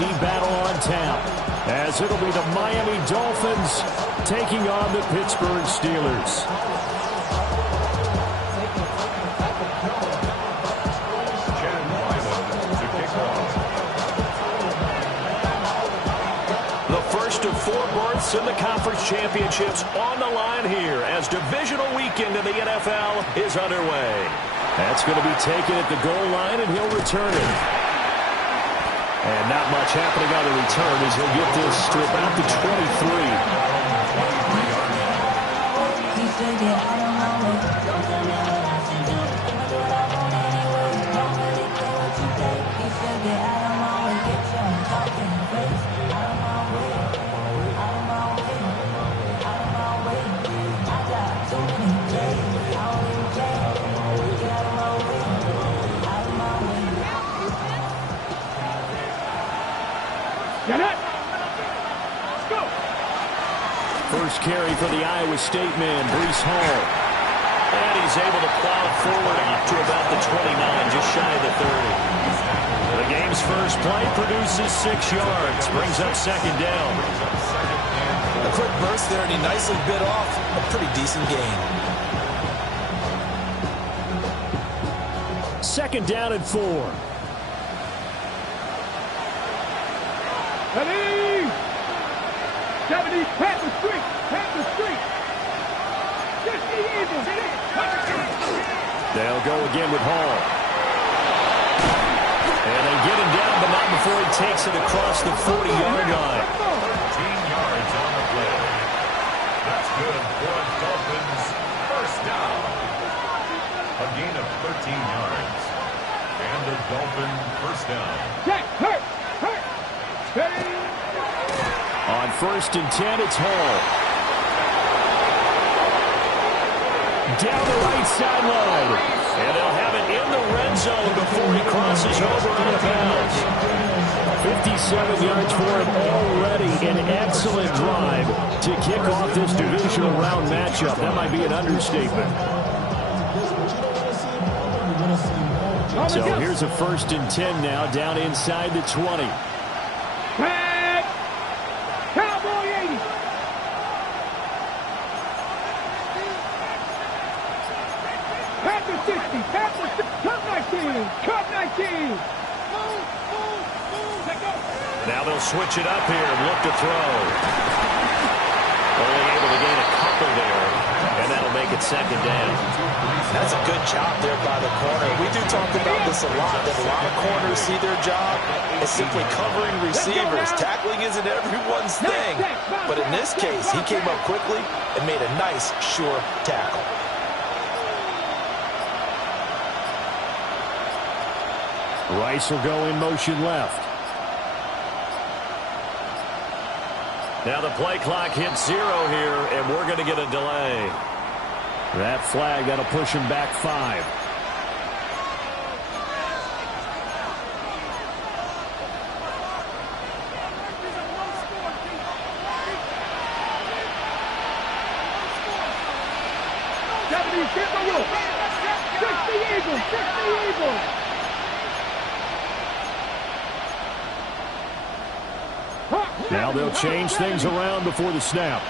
AFC battle on tap, as it'll be the Miami Dolphins taking on the Pittsburgh Steelers. The first of 4 berths in the conference championships on the line here as divisional weekend in the NFL is underway. That's going to be taken at the goal line, and he'll return it. And not much happening on the return as he'll get this to about the 23. First carry for the Iowa State man, Breece Hall. And he's able to plow it forward out to about the 29, just shy of the 30. The game's first play produces 6 yards, brings up second down. A quick burst there, and he nicely bit off a pretty decent gain. Second down and 4. Ready? 70, pat the street, pat the street. Just the Eagles. They'll go again with Hall. And they get him down, but not before he takes it across the 40-yard line. 13 yards on the play. That's good for a Dolphins first down. A gain of 13 yards. And a Dolphin first down. Jack, hurt. Ready? On first and 10, it's Hall. Down the right sideline. And they'll have it in the red zone before he crosses over out of bounds. 57 yards for him already. An excellent drive to kick off this divisional round matchup. That might be an understatement. So here's a first and 10 now, down inside the 20. Pat! Cowboy 80! Pat the 60! Pat the 60! Cut 19! Cut 19! Now they'll switch it up here and look to throw. Only able to gain a couple there, and that'll make it second down. That's a good job there by the corner. We do talk about this a lot, that a lot of corners see their job as simply covering receivers. Tackling isn't everyone's thing. But in this case, he came up quickly and made a nice, sure tackle. Rice will go in motion left. Now the play clock hits 0 here, and we're going to get a delay. That flag, that'll push him back 5. Now they'll change things around before the snap.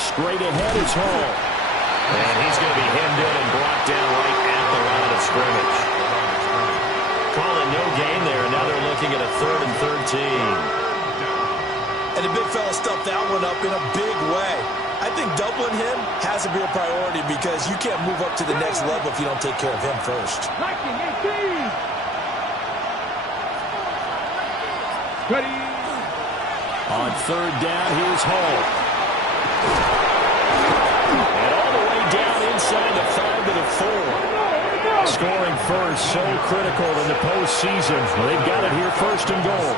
Straight ahead is Hall. And he's going to be hemmed in and blocked down right at the line of scrimmage. Calling no gain there, and now they're looking at a 3rd and 13. And the big fella stuffed that one up in a big way. I think doubling him has to be a priority because you can't move up to the next level if you don't take care of him first. Ready? On 3rd down, here's Hall. And all the way down inside the 5 to the 4. Scoring first, so critical in the postseason. They've got it here, 1st and goal.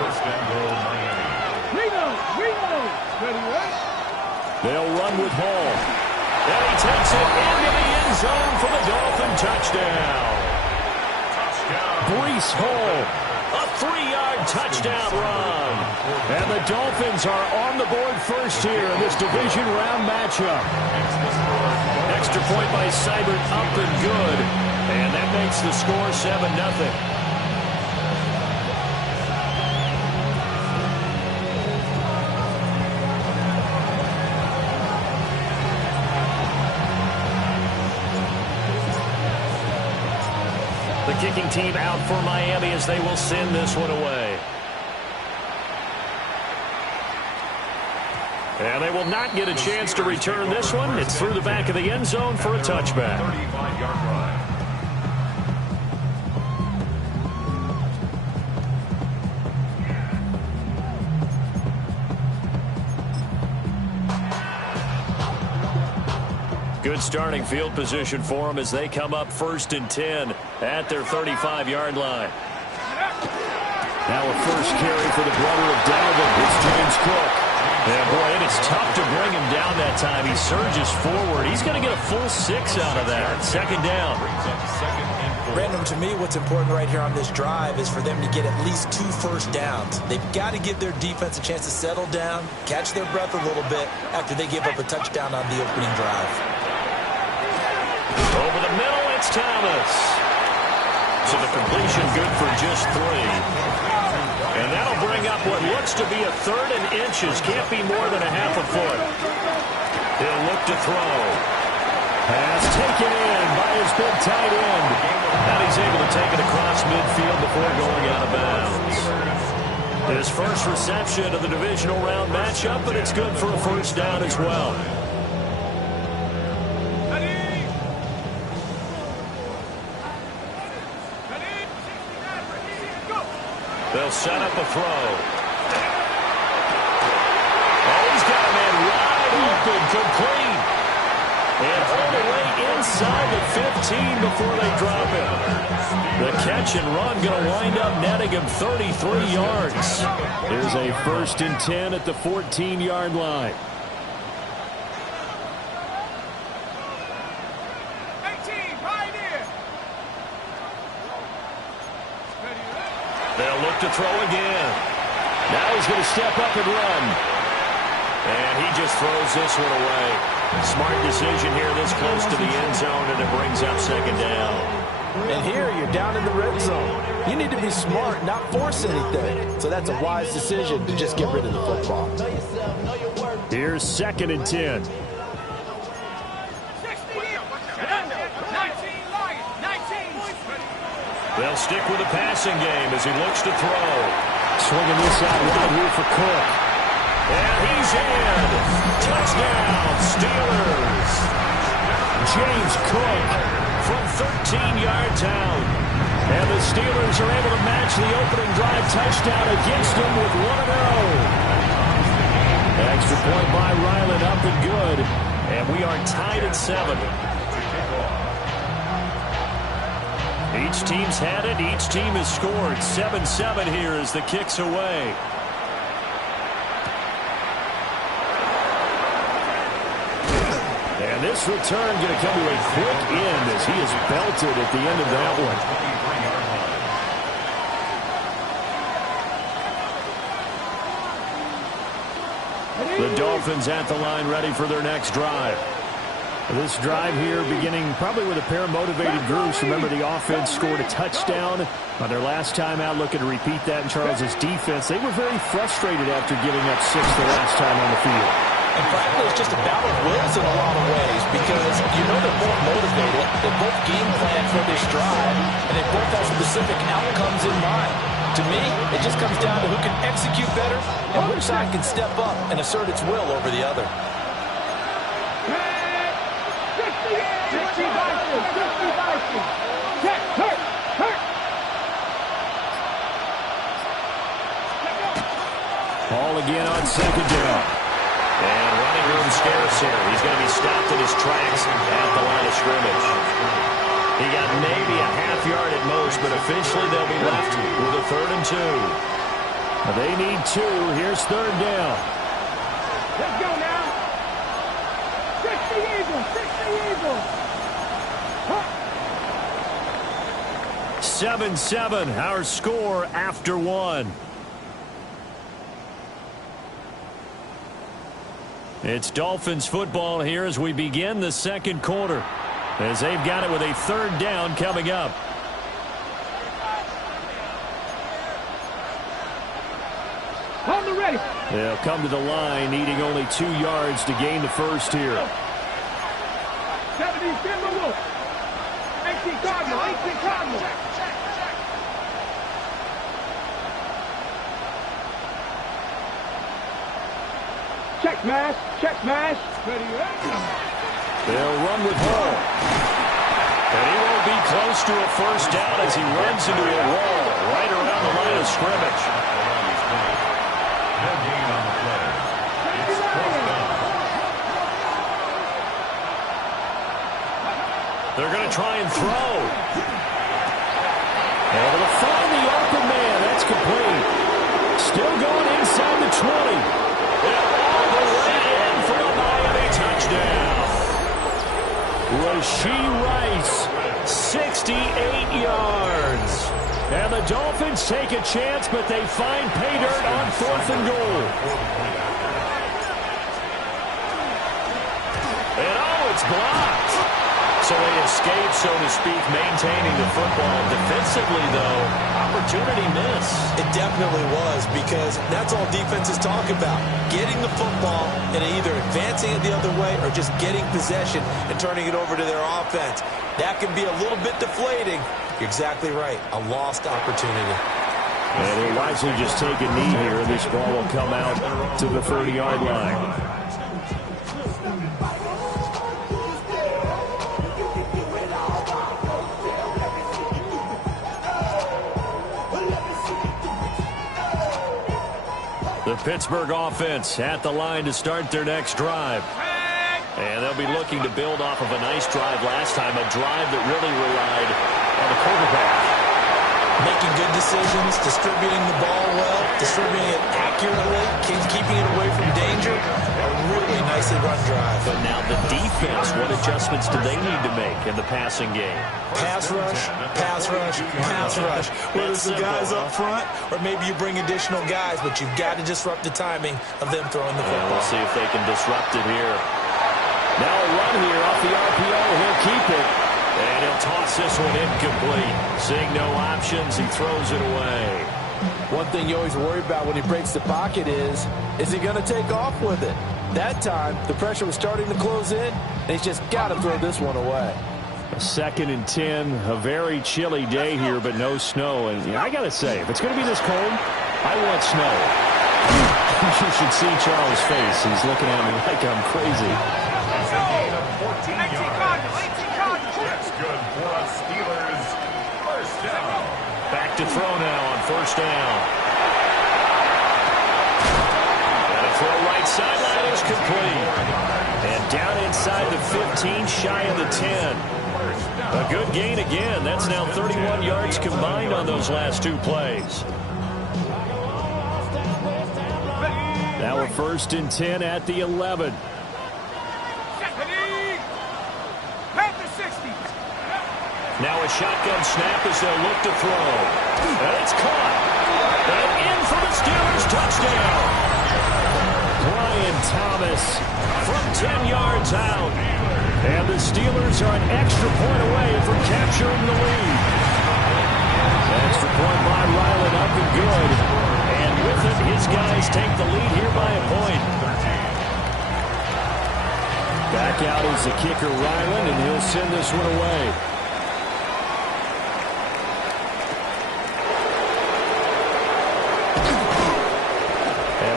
First and goal, Miami. They'll run with Hall. And he takes it into the end zone for the Dolphin touchdown. Breece Hall, a 3-yard touchdown run. And the Dolphins are on the board first here in this division round matchup. Extra point by Seibert, up and good. And that makes the score 7-0. The kicking team out for Miami as they will send this one away. And they will not get a chance to return this one. It's through the back of the end zone for a touchback. 35-yard run. Good starting field position for them as they come up 1st and 10 at their 35-yard line. Now a first carry for the brother of Dalvin. It's James Cook. Yeah, boy, and it's tough to bring him down that time. He surges forward. He's going to get a full 6 out of that. 2nd down. Brandon, to me, what's important right here on this drive is for them to get at least 2 first downs. They've got to give their defense a chance to settle down, catch their breath a little bit after they give up a touchdown on the opening drive. Over the middle, it's Thomas. So the completion good for just 3. And that'll bring up what looks to be a 3rd and inches. Can't be more than a half a foot. He'll look to throw. Pass taken in by his big tight end. Now he's able to take it across midfield before going out of bounds. His first reception of the divisional round matchup, but it's good for a first down as well. They'll set up a throw. Oh, he's got a man wide open, complete. And all the way inside the 15 before they drop him. The catch and run going to wind up netting him 33 yards. Here's a 1st and 10 at the 14-yard line. They'll look to throw again. Now he's going to step up and run. And he just throws this one away. Smart decision here this close to the end zone, and it brings up 2nd down. And here you're down in the red zone. You need to be smart, not force anything. So that's a wise decision to just get rid of the football. Here's 2nd and 10. They'll stick with the passing game as he looks to throw. Swinging this out wide here for Cook. And he's in. Touchdown, Steelers. James Cook from 13 yards out. And the Steelers are able to match the opening drive touchdown against them with 1 in a row. Extra point by Ryland, up and good. And we are tied at 7. Each team's had it. Each team has scored. 7-7 here as the kick's away. And this return going to come to a quick end as he is belted at the end of that one. The Dolphins at the line ready for their next drive. This drive here beginning probably with a pair of motivated groups. Remember, the offense scored a touchdown on their last time out. Looking to repeat that in Charles's defense. They were very frustrated after giving up 6 the last time on the field. And frankly, it's just a battle of wills in a lot of ways because you know they're both motivated. They both game plan for this drive, and they both have specific outcomes in mind. To me, it just comes down to who can execute better and which side can step up and assert its will over the other. Ball again on 2nd down. And running room scarce here. He's going to be stopped in his tracks at the line of scrimmage. He got maybe a half yard at most, but officially they'll be left with a 3rd and 2. They need 2. Here's 3rd down. Let's go now. 60 Eagles. 60 Eagles. 7-7, our score after one. It's Dolphins football here as we begin the second quarter, as they've got it with a third down coming up. On the ready. They'll come to the line, needing only 2 yards to gain the first here. 70, Denver Wolf. 18 Cardinal, 18 Cardinal. Check smash, check smash. Ready, They'll run with Hall. And he won't be close to a first down as he runs into a wall right around the line of scrimmage. No gain on the play. It's fourth down. They're going to try and throw. Able to find the open man. That's complete. Still going inside the 20. And all the way in for a Miami touchdown. Rashee Rice, 68 yards. And the Dolphins take a chance, but they find pay dirt on 4th and goal. And it's blocked. So they escape, so to speak, maintaining the football. Defensively, though, opportunity miss. It definitely was, because that's all defenses talk about. Getting the football and either advancing it the other way or just getting possession and turning it over to their offense. That can be a little bit deflating. You're exactly right. A lost opportunity. And he'll wisely just take a knee here, and this ball will come out to the 30-yard line. The Pittsburgh offense at the line to start their next drive. And they'll be looking to build off of a nice drive last time, a drive that really relied on the quarterback. Making good decisions, distributing the ball well, distributing it accurately, keeping it away from danger. A really nicely run drive. But now the defense, what adjustments do they need to make in the passing game? Pass rush, pass rush, pass rush. Whether it's the guys up front or maybe you bring additional guys, but you've got to disrupt the timing of them throwing the football. We'll see if they can disrupt it here. Now a run here off the RPO. He'll keep it. And he'll toss this one incomplete. Seeing no options, he throws it away. One thing you always worry about when he breaks the pocket is he going to take off with it? That time, the pressure was starting to close in, and he's just got to throw this one away. A 2nd and 10, a very chilly day here, but no snow. And I got to say, if it's going to be this cold, I want snow. You should see Charles' face. He's looking at me like I'm crazy. That's a gain of 14 yards. That's good for us Steelers. First down. Back to throw now on first down. Got to throw right sideline is complete. And down inside the 15, shy of the 10. A good gain again. That's now 31 yards combined on those last 2 plays. Now a 1st and 10 at the 11. Now a shotgun snap as they'll look to throw. And it's caught. And in for the Steelers touchdown. Brian Thomas from 10 yards out. And the Steelers are an extra point away from capturing the lead. Extra point by Ryland up and good. And with it, his guys take the lead here by a point. Back out is the kicker Ryland, and he'll send this one away.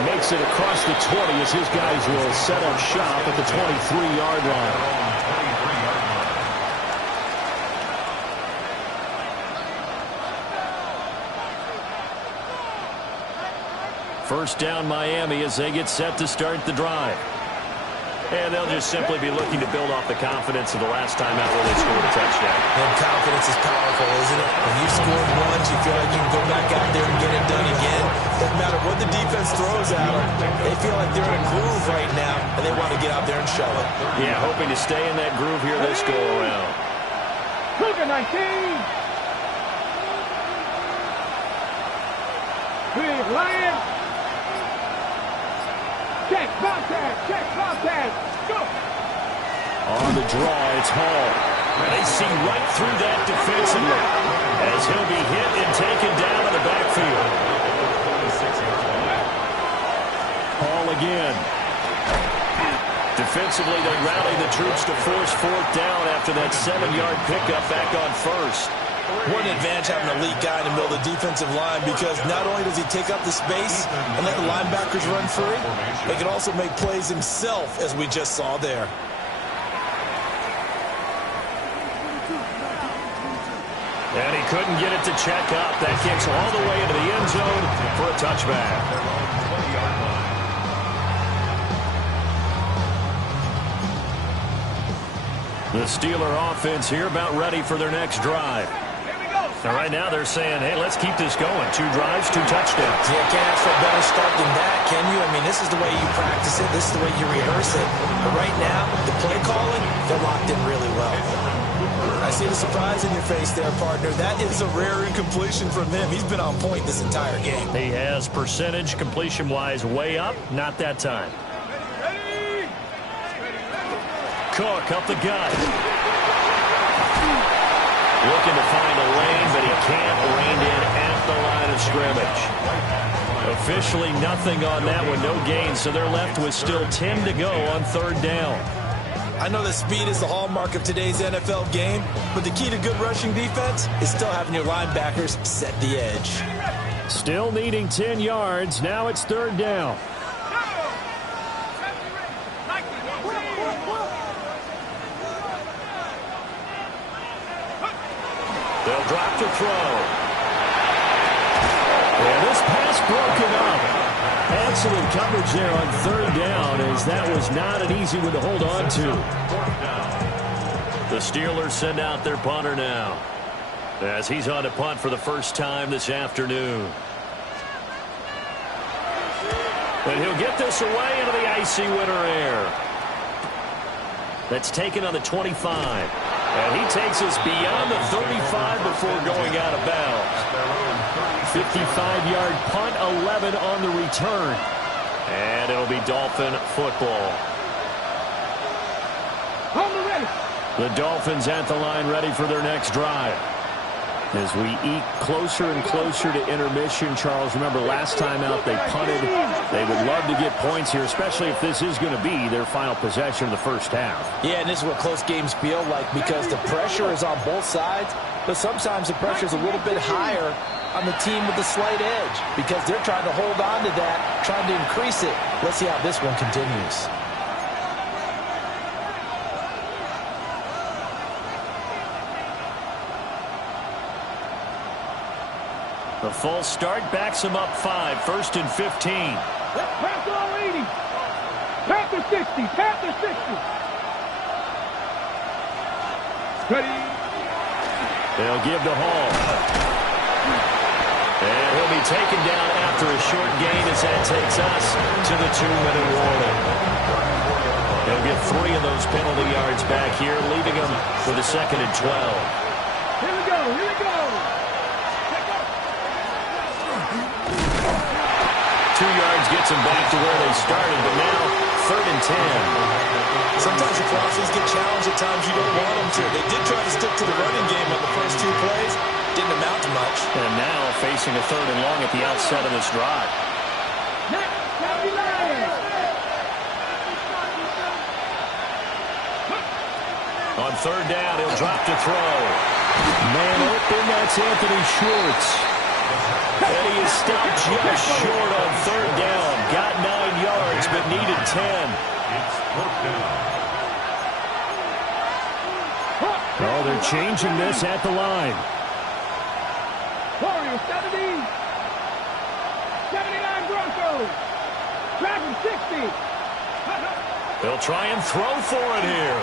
Makes it across the 20 as his guys will set up shop at the 23-yard line. First down Miami as they get set to start the drive. And they'll just simply be looking to build off the confidence of the last time out where they scored a touchdown. And confidence is powerful, isn't it? When you scored once, you feel like you can go back out there and get it done again. Doesn't matter what the defense throws at them. They feel like they're in a groove right now, and they want to get out there and show it. Yeah, hoping to stay in that groove here this go-around. Cougar 19. Clear, Lion. Check, Bobcat, go. On the draw, it's Hall. And they see right through that defensively as he'll be hit and taken down in the backfield. Hall again. Defensively, they rally the troops to force fourth down after that 7-yard pickup back on first. What an advantage having an elite guy in the middle of the defensive line, because not only does he take up the space and let the linebackers run free, he can also make plays himself, as we just saw there. And he couldn't get it to check up. That kicks all the way into the end zone for a touchback. The Steeler offense here about ready for their next drive. And right now they're saying, hey, let's keep this going. 2 drives, 2 touchdowns. Yeah, can't ask for a better start than that, can you? I mean, this is the way you practice it. This is the way you rehearse it. But right now, the play calling, they're locked in really well. I see the surprise in your face there, partner. That is a rare incompletion from him. He's been on point this entire game. He has percentage completion-wise way up. Not that time. Cook up the gut. Looking to find a lane, but he can't. Reined in at the line of scrimmage. Officially nothing on that one. No gain, so they're left with still 10 to go on 3rd down. I know that speed is the hallmark of today's NFL game, but the key to good rushing defense is still having your linebackers set the edge. Still needing 10 yards. Now it's 3rd down. They'll drop to throw. And this pass broken up. Excellent coverage there on 3rd down, as that was not an easy one to hold on to. The Steelers send out their punter now, as he's on to punt for the first time this afternoon. And he'll get this away into the icy winter air. That's taken on the 25. And he takes us beyond the 35 before going out of bounds. 55-yard punt, 11 on the return. And it'll be Dolphin football. The Dolphins at the line, ready for their next drive. As we eke closer and closer to intermission, Charles, remember last time out they punted. They would love to get points here, especially if this is going to be their final possession of the first half. Yeah, and this is what close games feel like, because the pressure is on both sides, but sometimes the pressure is a little bit higher on the team with the slight edge, because they're trying to hold on to that, trying to increase it. Let's see how this one continues. The false start backs him up 5, 1st and 15. Pass all 80. Pass to 60. Pass to 60. Ready. They'll give to Hall. And he'll be taken down after a short gain, as that takes us to the 2-minute warning. He'll get 3 of those penalty yards back here, leaving him with a 2nd and 12. Here we go. Here we go. 2 yards gets them back to where they started, but now 3rd and 10. Sometimes the crosses get challenged at times you don't want them to. They did try to stick to the running game on the first 2 plays. Didn't amount to much. And now facing a 3rd and long at the outset of this drive. On 3rd down, he'll drop to throw. Man open, that's Anthony Schwartz. And he is stopped just short on 3rd down. Got 9 yards, but needed 10. It's 4th down. Oh, they're changing this at the line. Warriors 70. 79 Broncos. Traffic 60. They'll try and throw for it here.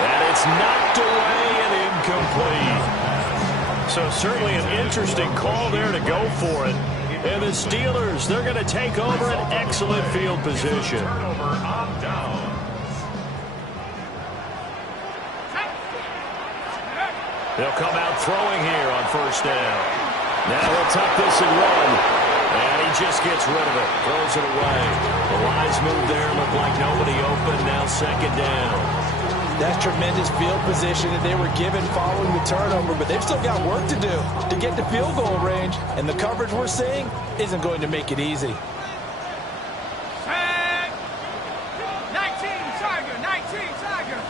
And it's knocked away and incomplete. So certainly an interesting call there to go for it. And the Steelers, they're going to take over an excellent field position. Turnover on downs. They'll come out throwing here on 1st down. Now he'll tuck this and run. And he just gets rid of it. Throws it away. The wise move there. Looked like nobody open. Now second down. That's tremendous field position that they were given following the turnover, but they've still got work to do to get to field goal range, and the coverage we're seeing isn't going to make it easy. 19, Tiger, 19, Tiger.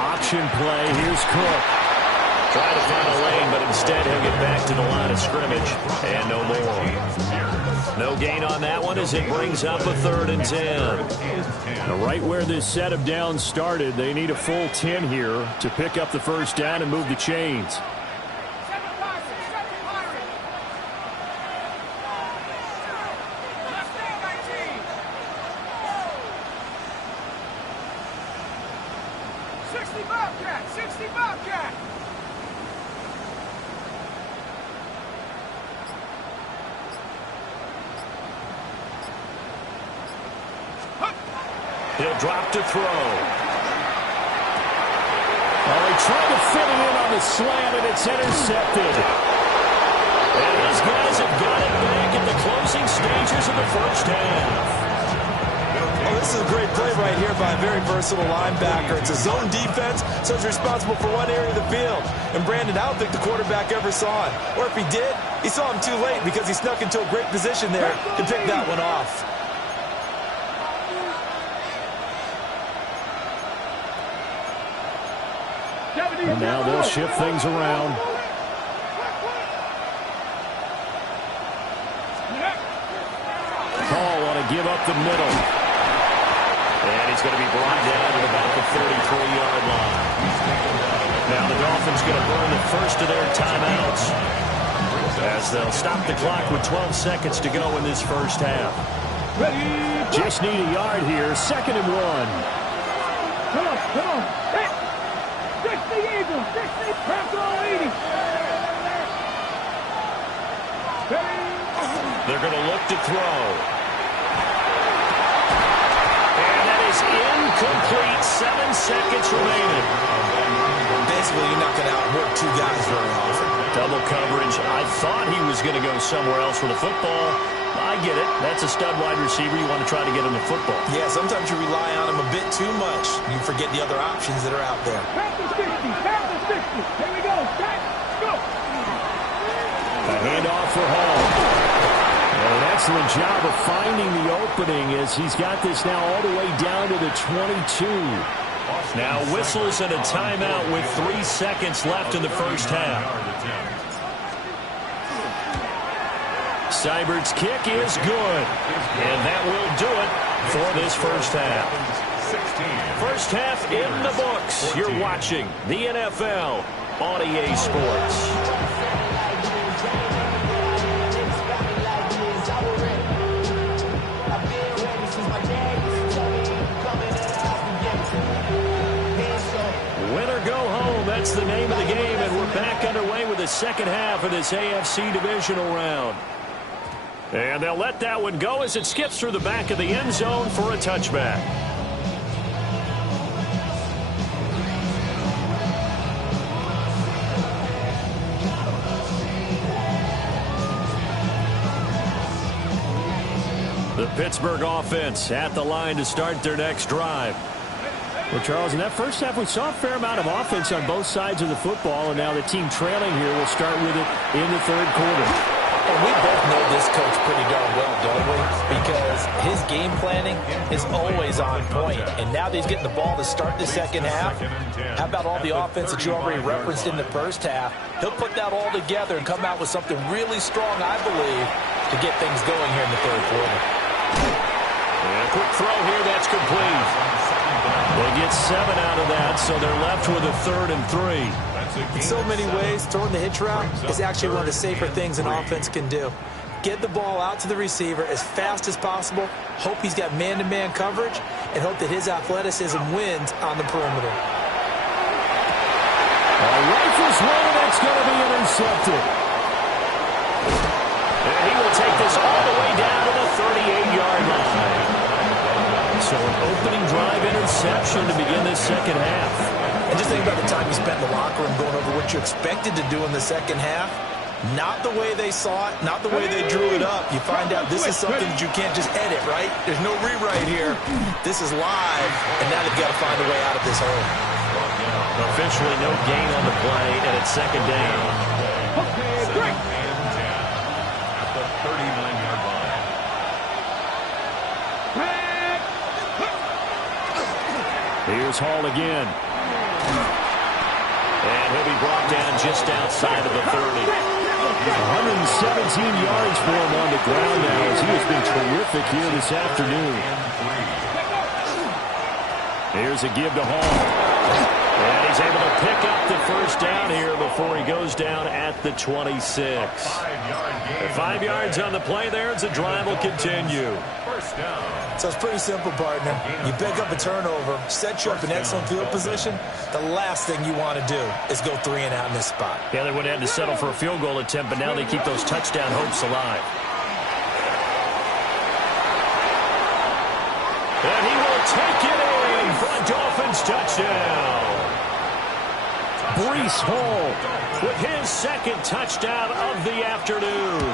Option play. Here's Cook. Try to find a lane, but instead he'll get back to the line of scrimmage. And no more. No gain on that one as it brings up a 3rd and 10. Now, right where this set of downs started, they need a full 10 here to pick up the first down and move the chains. He'll drop to throw. Oh, he tried to fit it in on the slant, and it's intercepted. And these guys have got it back in the closing stages of the first half. Oh, this is a great play right here by a very versatile linebacker. It's a zone defense, so he's responsible for one area of the field. And Brandon, I don't think the quarterback ever saw it. Or if he did, he saw him too late because he snuck into a great position there to pick that one off. And now they'll shift things around. Hall want to give up the middle. And he's going to be brought down at about the 33-yard line. Now the Dolphins going to burn the first of their timeouts as they'll stop the clock with 12 seconds to go in this first half. Just need a yard here. 2nd and 1. Come on, come on. 60 Eagles, 60, press all 80. They're going to look to throw. And that is incomplete. 7 seconds remaining. Basically, you're not going to outwork two guys very often. Double coverage. I thought he was going to go somewhere else with the football. I get it. That's a stud wide receiver. You want to try to get him the football. Yeah, sometimes you rely on him a bit too much. You forget the other options that are out there. Pass the 60, pass the 60. Here we go, start, go. A handoff for Hall. And an excellent job of finding the opening as he's got this now all the way down to the 22. Now whistles and a timeout with 3 seconds left in the first half. Seibert's kick is good. And that will do it for this first half. First half in the books. You're watching the NFL on EA Sports. Win or go home, that's the name of the game, and we're back underway with the second half of this AFC divisional round. And they'll let that one go as it skips through the back of the end zone for a touchback. The Pittsburgh offense at the line to start their next drive. Well, Charles, in that first half, we saw a fair amount of offense on both sides of the football, and now the team trailing here will start with it in the third quarter. And we both know this coach pretty darn well, don't we? Because his game planning is always on point. And now that he's getting the ball to start the second half, how about all the offense that you already referenced in the first half? He'll put that all together and come out with something really strong, I believe, to get things going here in the third quarter. And a quick throw here, that's complete. They get 7 out of that, so they're left with a 3rd and 3. In so many ways, throwing the hitch route is actually one of the safer things an offense can do. Get the ball out to the receiver as fast as possible, hope he's got man-to-man coverage, and hope that his athleticism wins on the perimeter. Rifles one, that's going to be intercepted. And he will take this all the way down to the 38-yard line. So an opening drive interception to begin this second half. And just think about the time you spent in the locker room going over what you expected to do in the second half. Not the way they saw it, not the way they drew it up. You find out this is something that you can't just edit, right? There's no rewrite here. This is live, and now they've got to find a way out of this hole. Officially no gain on the play, and it's second down. Second and 10 at the 39-yard line. Here's Hall again. And he'll be brought down just outside of the 30. 117 yards for him on the ground now as he has been terrific here this afternoon. Here's a give to Hall. And he's able to pick up the first down here before he goes down at the 26. 5 yards on the play there as the drive will continue. First down. So it's pretty simple, partner. You pick up a turnover, set you up in excellent field position. The last thing you want to do is go 3 and out in this spot. Yeah, they would have had to settle for a field goal attempt, but now they keep those touchdown hopes alive. And he will take it in for a Dolphins touchdown. Breece Hall with his second touchdown of the afternoon.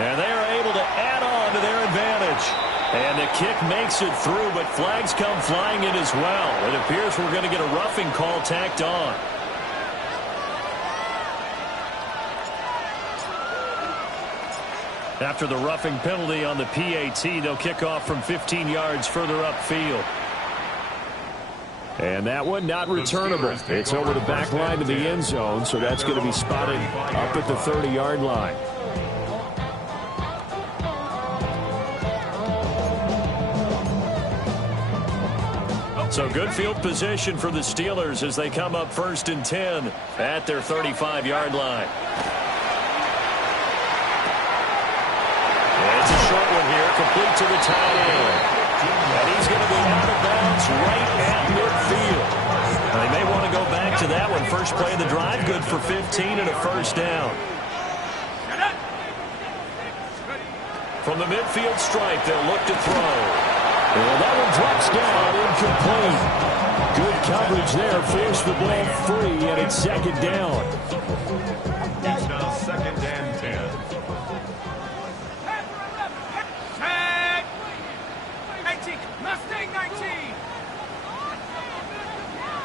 And they are able to add on to their advantage. And the kick makes it through, but flags come flying in as well. It appears we're going to get a roughing call tacked on. After the roughing penalty on the PAT, they'll kick off from 15 yards further upfield. And that one not returnable. It's over the back line to the end zone, so that's going to be spotted up at the 30-yard line. So good field position for the Steelers as they come up 1st and 10 at their 35-yard line. It's a short one here, complete to the tight end. And he's going to be out of bounds right at midfield. Now, they may want to go back to that one. First play of the drive, good for 15 and a first down. From the midfield stripe, they'll look to throw. And that one drops down, incomplete. Good coverage there, forced the ball free, and it's second down. It's now 2nd and 10. Mustang 19.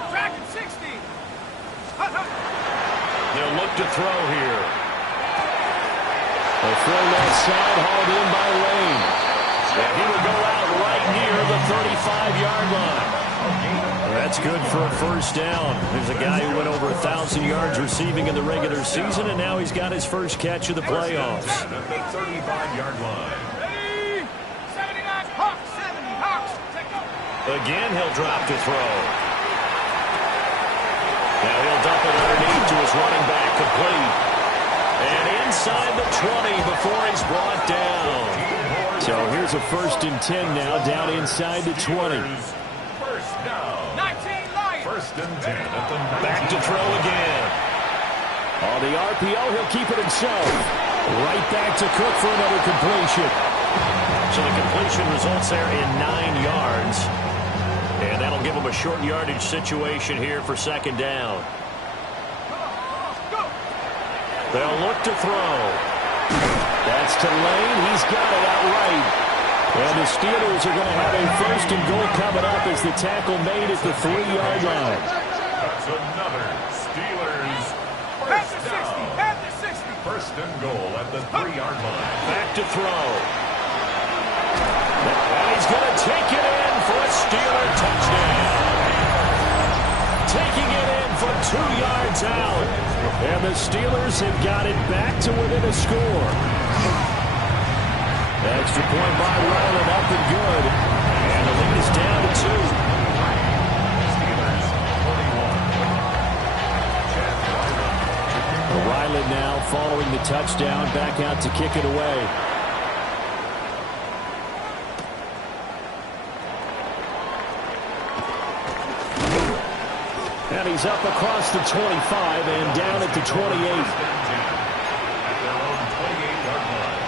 Dragon 60. They'll look to throw here. They throw that side, hauled in by Lane. And he will go out right near the 35-yard line. That's good for a first down. There's a guy who went over 1,000 yards receiving in the regular season, and now he's got his first catch of the playoffs. At the 35-yard line. Again, he'll drop to throw. Now he'll dump it underneath to his running back, complete. And inside the 20 before he's brought down. So here's a 1st and 10 now, down inside the 20. First down. 1st and 10 at the 19. Back to throw again. On the RPO, he'll keep it himself. Right back to Cook for another completion. So the completion results there in 9 yards. And that'll give him a short yardage situation here for second down. They'll look to throw. That's to Lane. He's got it outright. And the Steelers are going to have a 1st and goal coming up as the tackle made at the 3-yard line. That's another Steelers first down. 1st and goal at the 3-yard line. Back to throw. And he's going to take it in for a Steeler touchdown. Taking it in for 2 yards out. And the Steelers have got it back to within a score. Extra point by Ryland, up and good. And the lead is down to 2. Steelers 41. Ryland now following the touchdown, back out to kick it away. And he's up across the 25 and down at the 28. At their own 28-yard line.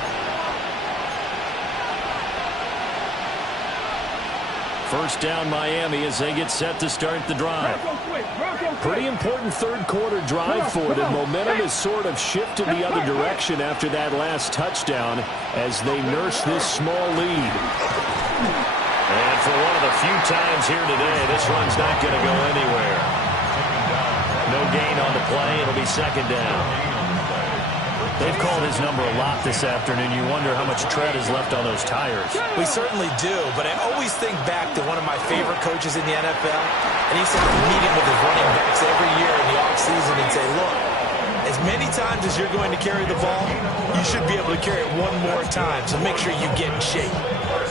First down Miami as they get set to start the drive. Pretty important third quarter drive for them. Momentum has sort of shifted the other direction after that last touchdown as they nurse this small lead. And for one of the few times here today, this run's not going to go anywhere. No gain on the play. It'll be second down. They've called his number a lot this afternoon. You wonder how much tread is left on those tires. We certainly do, but I always think back to one of my favorite coaches in the NFL, and he said he'd meet with his running backs every year in the offseason and say, look, as many times as you're going to carry the ball, you should be able to carry it one more time, so make sure you get in shape.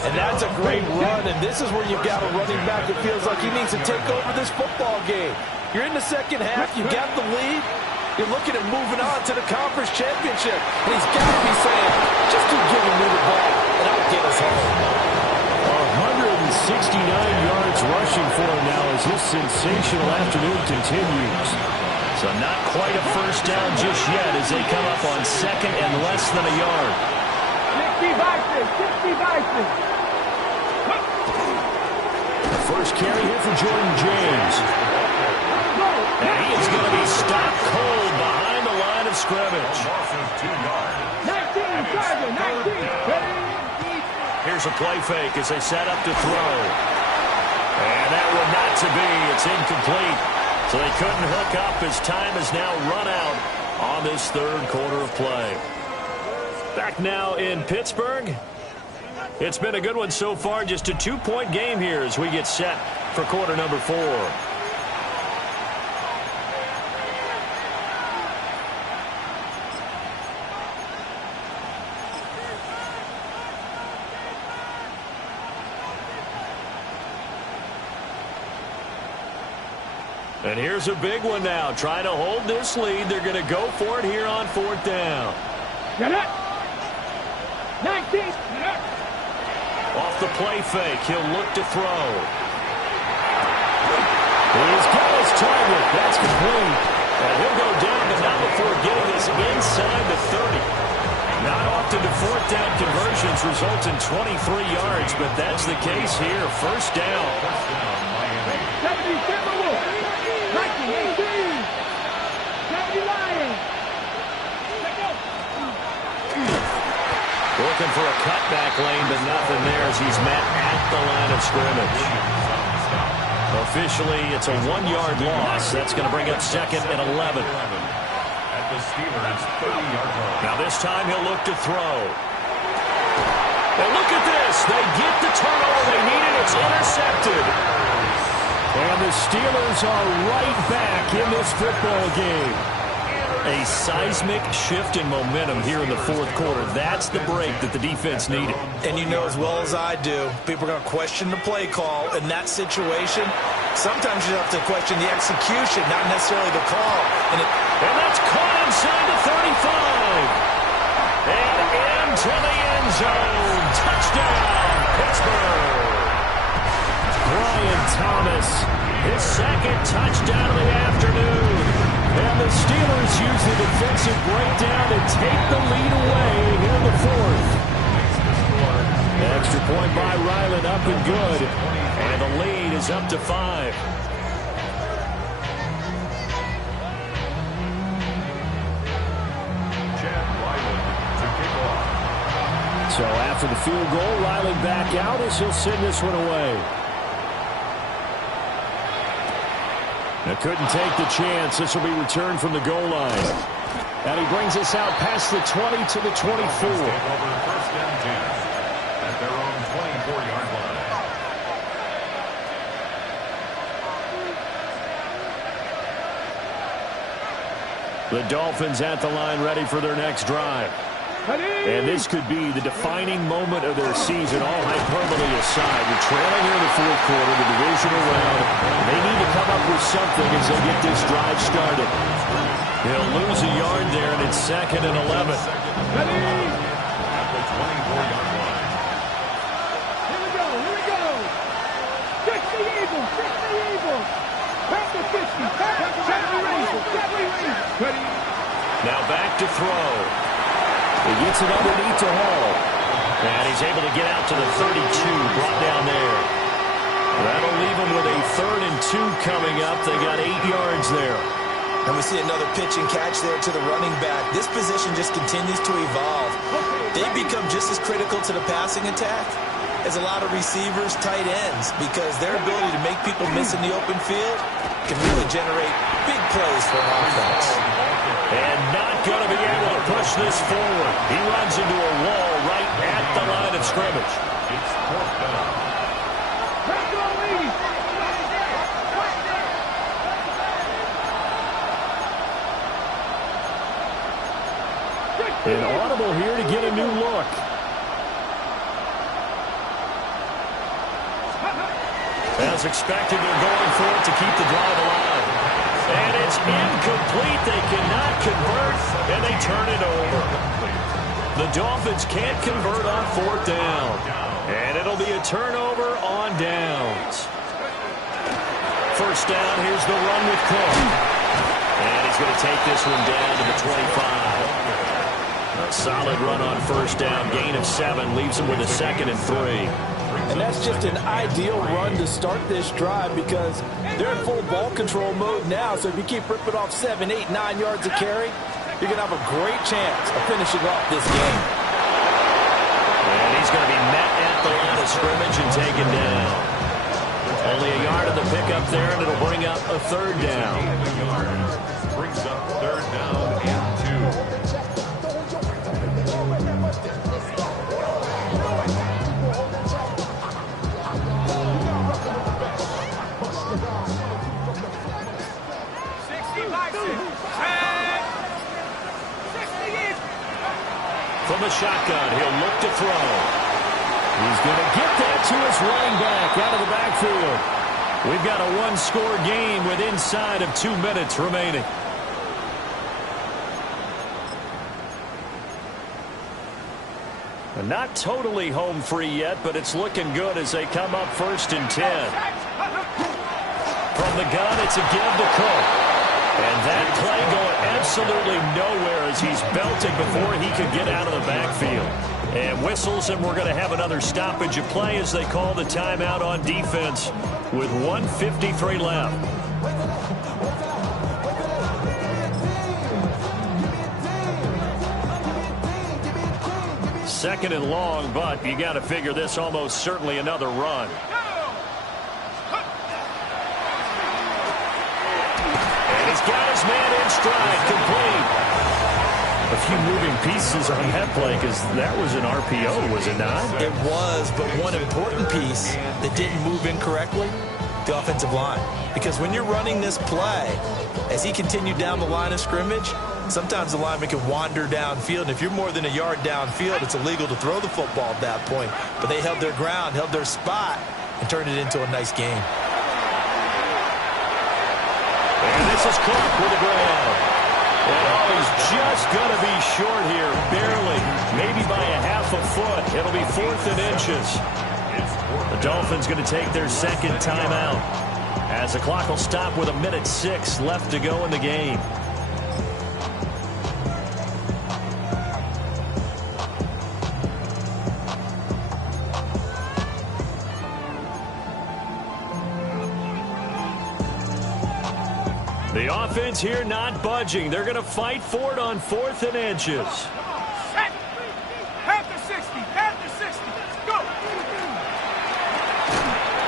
And that's a great run, and this is where you've got a running back that feels like he needs to take over this football game. You're in the second half, you got the lead. You're looking at moving on to the conference championship. And he's got to be saying, just keep giving me the ball, and I'll get us home. 169 yards rushing for him now as this sensational afternoon continues. So not quite a first down just yet as they come up on second and less than a yard. 60 Bison. First carry here for Jordan James. And he is going to be stopped cold behind the line of scrimmage. 19. Here's a play fake as they set up to throw. And that one not to be. It's incomplete. So they couldn't hook up as time is now run out on this third quarter of play. Back now in Pittsburgh. It's been a good one so far. Just a 2-point game here as we get set for quarter number 4. And here's a big one now. Trying to hold this lead. They're going to go for it here on fourth down. 19. Off the play fake. He'll look to throw. He's got his target. That's complete. And he'll go down, but not before getting this inside the 30. Not often do fourth down conversions result in 23 yards, but that's the case here. First down. 70 Timberwolves. 19, 18. 70 Lions. Looking for a cutback lane, but nothing there as he's met at the line of scrimmage. Officially, it's a 1-yard loss. That's going to bring up second and 11. At the Steelers' 30-yard line. Now this time he'll look to throw. And look at this. They get the turnover they needed. It's intercepted. And the Steelers are right back in this football game. A seismic shift in momentum here in the fourth quarter. That's the break that the defense needed. And you know as well as I do, people are going to question the play call in that situation. Sometimes you have to question the execution, not necessarily the call. And that's caught inside the 35. And into the end zone. Touchdown, Pittsburgh. Brian Thomas, his second touchdown of the afternoon. And the Steelers use the defensive breakdown to take the lead away here in the fourth. Extra point by Ryland, up and good. And the lead is up to 5. Chad Ryland to kick off. So after the field goal, Ryland back out as he'll send this one away. Now couldn't take the chance. This will be returned from the goal line. And he brings us out past the 20 to the 24. Take over first and 10 at their own 24-yard line. The Dolphins at the line ready for their next drive. And this could be the defining moment of their season, all hyperbole aside. They're trailing here in the fourth quarter, the divisional round. They need to come up with something as they get this drive started. They'll lose a yard there, and it's second and 11. At the 24-yard line. Here we go. 60 Eagles. Back to 50. 70 Rangers. Now back to throw. He gets it underneath to Hall. And he's able to get out to the 32, brought down there. That'll leave them with a 3rd and 2 coming up. They got 8 yards there. And we see another pitch and catch there to the running back. This position just continues to evolve. They become just as critical to the passing attack as a lot of receivers, tight ends, because their ability to make people miss in the open field can really generate big plays for an offense. And not going to be able to push this forward. He runs into a wall right at the line of scrimmage. It's 4th down. An audible here to get a new look. As expected, they're going for it to keep the drive alive. And it's incomplete. They cannot convert, and they turn it over. The Dolphins can't convert on 4th down. And it'll be a turnover on downs. 1st down, here's the run with Cook. And he's going to take this one down to the 25. A solid run on 1st down. Gain of 7 leaves him with a 2nd and 3. And that's just an ideal run to start this drive because they're in full ball control mode now. So if you keep ripping off 7, 8, 9 yards of carry, you're going to have a great chance of finishing off this game. And he's going to be met at the line of scrimmage and taken down. Only a yard of the pickup there, and it'll bring up a 3rd down. Brings up 3rd down and 2. From the shotgun, he'll look to throw. He's going to get that to his running back out of the backfield. We've got a 1-score game with inside of 2 minutes remaining. Not totally home free yet, but it's looking good as they come up 1st and 10. From the gun, it's a give to Cook. And that play going absolutely nowhere as he's belting before he could get out of the backfield. And whistles, and we're going to have another stoppage of play as they call the timeout on defense with 1:53 left. Second and long, but you got to figure this almost certainly another run. And he's got his man in stride, complete. A few moving pieces on that play because that was an RPO, was it not? It was, but one important piece that didn't move incorrectly, the offensive line. Because when you're running this play, as he continued down the line of scrimmage, sometimes the lineman can wander downfield. And if you're more than a yard downfield, it's illegal to throw the football at that point. But they held their ground, held their spot, and turned it into a nice game. And this is Clark with a grab. And he's just going to be short here, barely, maybe by a half a foot. It'll be 4th and inches. The Dolphins going to take their second timeout as the clock will stop with 1:06 left to go in the game. The offense here not budging. They're going to fight for it on 4th and inches. After 60, after 60, go!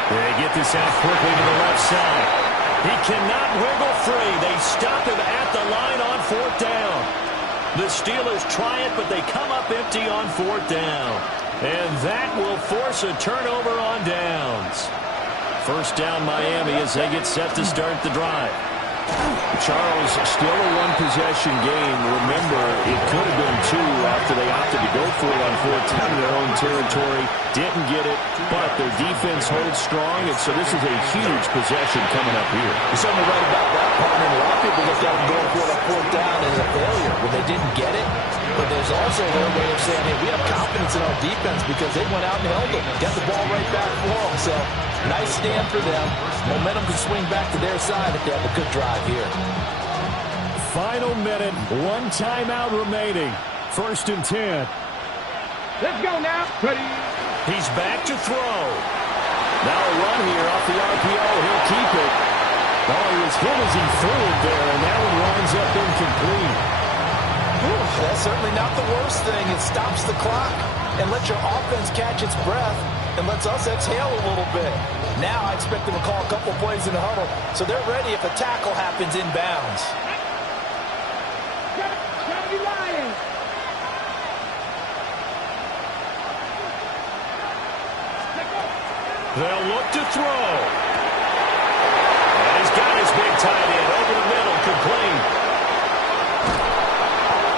They get this out quickly to the left side. He cannot wiggle free. They stop him at the line on 4th down. The Steelers try it, but they come up empty on 4th down. And that will force a turnover on downs. 1st down Miami as they get set to start the drive. Charles, still a one-possession game. Remember, it could have been 2 after they opted to go for it on 4th down in their own territory. Didn't get it, but their defense holds strong, and so this is a huge possession coming up here. You're certainly right about that, partner. A lot of people looked at going for it on 4th down as a failure when they didn't get it. But there's also their way of saying, hey, we have confidence in our defense because they went out and held them. Got the ball right back for them. So, nice stand for them. Momentum can swing back to their side if they have a good drive here. Final minute, 1 timeout remaining. 1st and 10. Let's go now. Ready? He's back to throw. Now a run here off the RPO. He'll keep it. Oh, he was hit as he threw it there, and that one winds up incomplete. That's certainly not the worst thing. It stops the clock and lets your offense catch its breath and lets us exhale a little bit. Now I expect them to call a couple plays in the huddle so they're ready if a tackle happens inbounds. They'll look to throw. And he's got his big tight end over the middle, complete.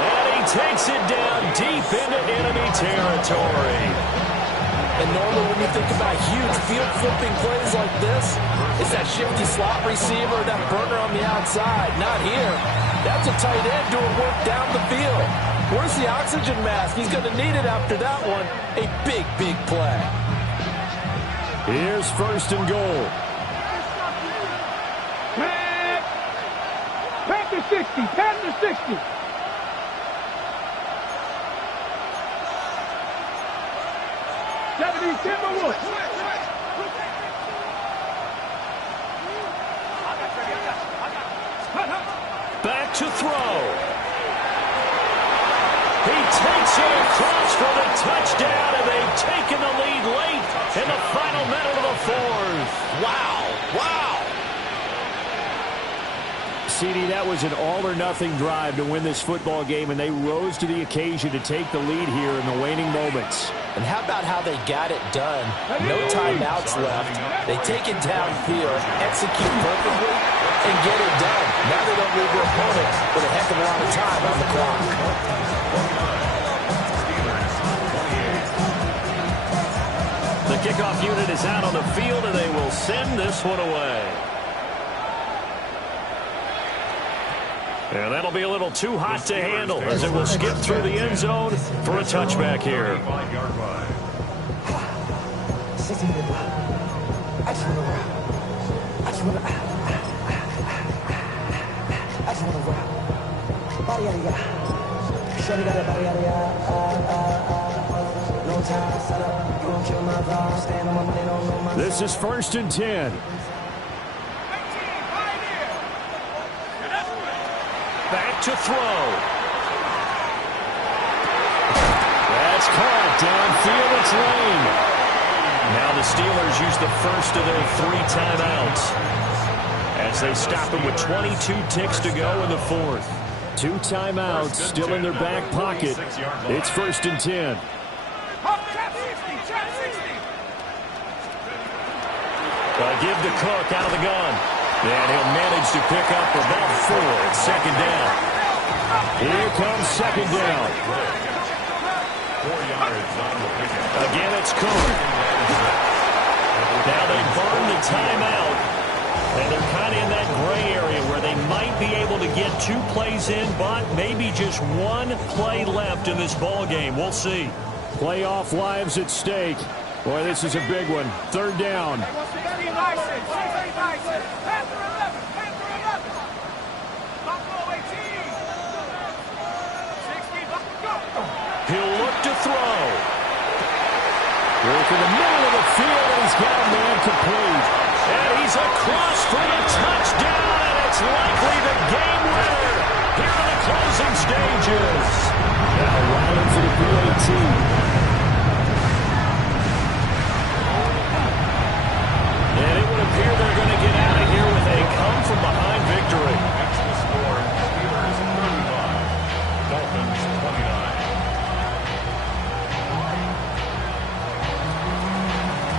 And he takes it down deep into enemy territory. And normally when you think about huge field-flipping plays like this, it's that shifty slot receiver, that burner on the outside. Not here. That's a tight end doing work down the field. Where's the oxygen mask? He's going to need it after that one. A big, big play. Here's first and goal. Pack to 60. Pack to 60. Timberwood. Back to throw. He takes it across for the touchdown, and they've taken the lead late in the final minute of the fourth. Wow. Wow. CD, that was an all-or-nothing drive to win this football game, and they rose to the occasion to take the lead here in the waning moments. And how about how they got it done? No timeouts left. They take it downfield, execute perfectly, and get it done. Now they don't leave their opponent with a heck of a lot of time on the clock. The kickoff unit is out on the field, and they will send this one away. And that'll be a little too hot to handle as it will skip through the end zone for a touchback here. This is first and 10. Back to throw. That's caught downfield. It's Lane. Now the Steelers use the first of their 3 timeouts as they stop him with 22 ticks to go in the fourth. 2 timeouts still in their back pocket. It's first and 10. Give to Cook out of the gun. And he'll manage to pick up about 4 at second down. Here comes second down. 4 yards on the pickup. Again, it's Cook. Now they burn the timeout. And they're kind of in that gray area where they might be able to get 2 plays in, but maybe just 1 play left in this ball game. We'll see. Playoff lives at stake. Boy, this is a big one. Third down. He'll look to throw. Work in the middle of the field, and he's got a man complete. And he's across for the touchdown, and it's likely the game winner here in the closing stages. Now Ryan for the PAT. And it would appear they're going to get out of here with a come-from-behind victory. That's the score. Steelers 35, Dolphins 29.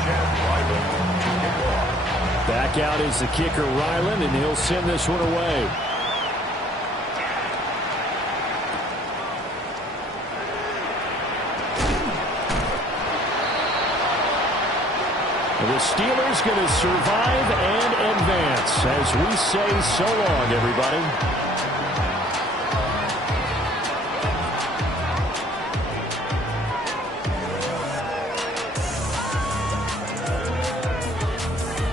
Chad Ryland to kick off. Back out is the kicker, Ryland, and he'll send this one away. The Steelers going to survive and advance as we say so long, everybody.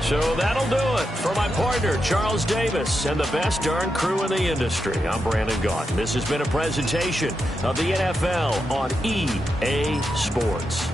So that'll do it for my partner, Charles Davis, and the best darn crew in the industry. I'm Brandon Gaudin. This has been a presentation of the NFL on EA Sports.